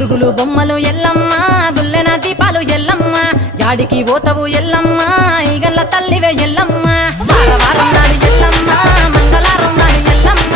గురుగులు బొమ్మలు ఎల్లమ్మ గుల్లెన దీపాలు ఎల్లమ్మ యాడికి పోతవు ఎల్లమ్మ ఈగల్ల తల్లివే ఎల్లమ్మ వారం నాడు ఎల్లమ్మ మంగళవారం నాడు ఎల్లమ్మ